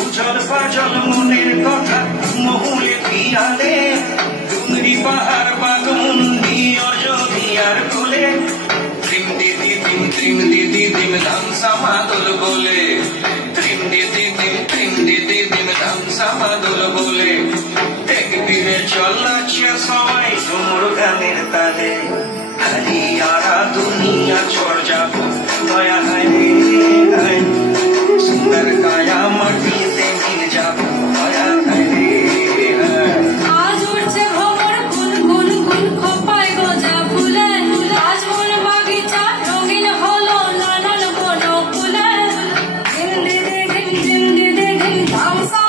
Ujal puzzle মনের কথা মহুলে পিয়ালে ডুংরি পাহাড় বাগমুন্ডি অযোধ্যার কোলে ত্রিম দিদি দিম ধামসা মাদল বলে ত্রিম দিদি দিম ধামসা মাদল বলে দেখবি রে চলাচ্ছে সবাই ঝুমুর গানের তালে হারিয়ারা দুনিয়া চড় যাবো দয়া হায় রে সুন্দর কায়া মাটিতে মিল যাবো দয়া হায় রে আজ উঠছে ভ্রমর গুন গুন গুন খোপায় গজা ফুলে আজ মন বাগিচা রঙিন হলো নানান বন ফুলে ধিম দিদি ধিম ধামসা